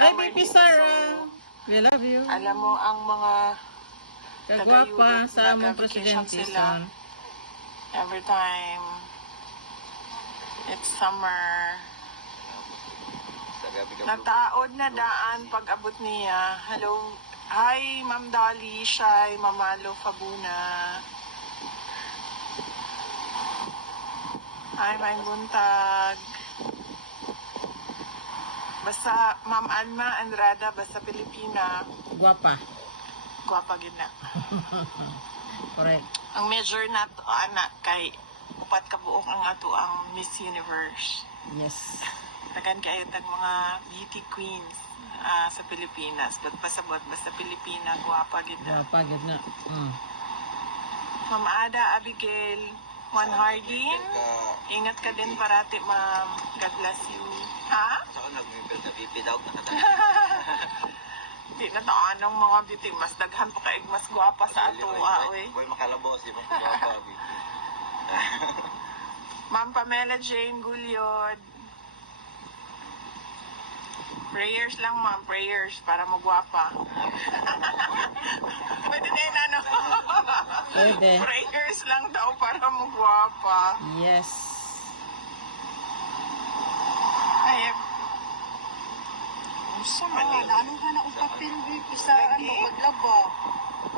Hi, baby Sarah. We love you. Alam mo, ang mga Kagwapa sa among presidente son. every time it's summer, nataod na daan pag abot niya. Hello. Hi, Ma'am Dolly, Shai, Mamalo, Fabuna. Hi, Maing Buntag. Basta, Ma'am Alma Andrada, basta Pilipina. Guwapa. Gwapa gid na. Correct. Ang measure na to, anak, kay upat ka buok ang ato ang Miss Universe. Yes. Tagan kayo tag mga beauty queens sa Pilipinas. Ba't pasabot, basta Pilipina, gwapa gid na. Guwapa, gid na. Ma'am Ada, Abigail, Juan Harding, ingat ka din parati, ma'am. God bless you. Ha? Saka nag-mipil na pipi daw. Di na to anong mga beauty. Mas daghan pa kaig mas gwapa sa ato. Boy makalabos, di ba? Gwapa, pipi. Ma'am Pamela Jane Gulyod. Prayers lang, ma'am. Prayers para magwapa. Pwede na yun, ano? Pwede. Prayers lang daw para magwapa. Yes. Ay, gusto man yun. Anong hanap ang papel sa ano, paglaba?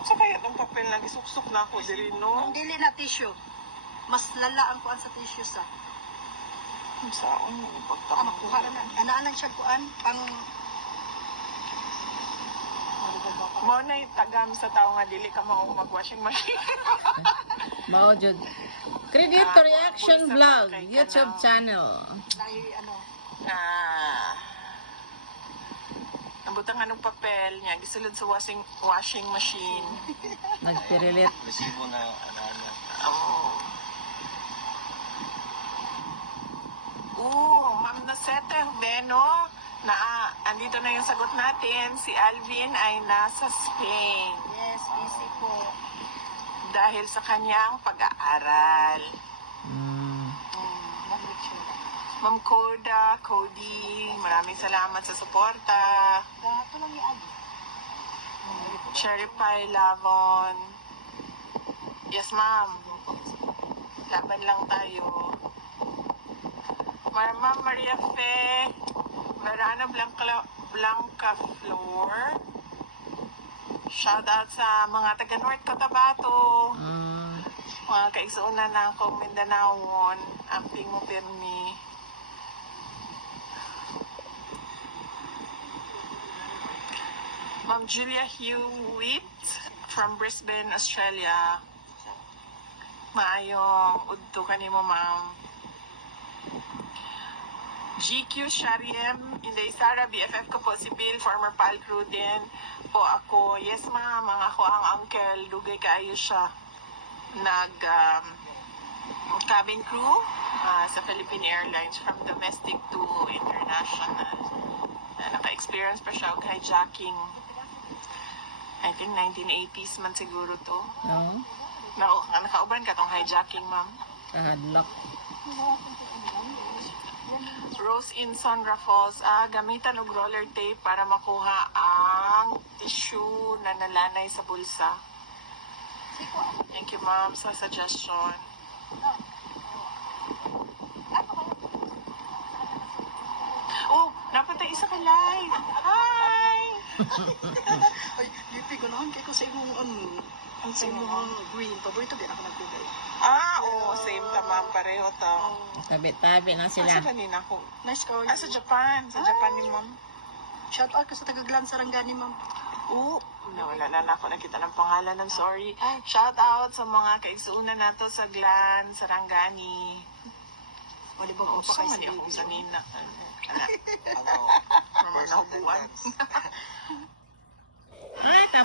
Sa kaya itong papel na gisuksok na ako diri, no? Ang dili na tissue. Mas lalaan ko ang sa tissue sa. Saan mo Ang ipagtama makuha na. Anaanan siya kuan pang mo na itagam sa tao nga dili ka mao mag-washing machine. Mao jud. Credit to Reaction Vlog YouTube channel. dahil ano. Ang anong papel niya, gisulod sa washing machine. Nagpirilit. Resibo na ano. Ma'am Nasete Beno, andito na yung sagot natin. Si Alvin ay nasa Spain Yes, busy po. dahil sa kanyang pag-aaral. Mag-lecture. Ma'am Koda, Cody, maraming salamat sa suporta. Gato lang yung agi. Cherry Pie Lavon. Yes, ma'am. Laban lang tayo. Ma'am Maria Fe, Verana Blanca Flor. Shout out sa mga taga North Cotabato. Mga kaigsuunan na akong Mindanaon. Amping mo pirmi. Ma'am Julia Hewitt from Brisbane, Australia. Maayong udto kanimo, ma'am. GQ Shariem, Inday Sara, BFF ko po si Bill, former pal crew din po ako. Yes, ma'am, ako ang uncle. Dugay kaayo siya. Cabin crew sa Philippine Airlines from domestic to international. Naka-experience pa siya og hijacking. I think 1980s man siguro to. No. Nakauban ka tong hijacking, ma'am. Kahadlok. Rose Inson Raffles, gamitan og roller tape para makuha ang tissue na nalanay sa bulsa. Thank you, ma'am, sa suggestion. Napunta isa ka live. Hi! Ay, lipi ko naman kay ko sa imong ang sa imong green. Paborito din ako nagkugay. Same ta, ma'am. Pareho ta. Tabi-tabi na sila. Asa kanina ko? Nice car. Sa Japan. Sa Japan ni ma'am. Shout out ka sa taga-Glan Sarangani, ma'am. Nawala na ako nakita ng pangalan. I'm sorry. Shout out sa mga kaigsuunan nato sa Glan, Sarangani. O, di ba kung pa Saan kayo man akong sa sanina? Ano? Naman nahubuan. Alright,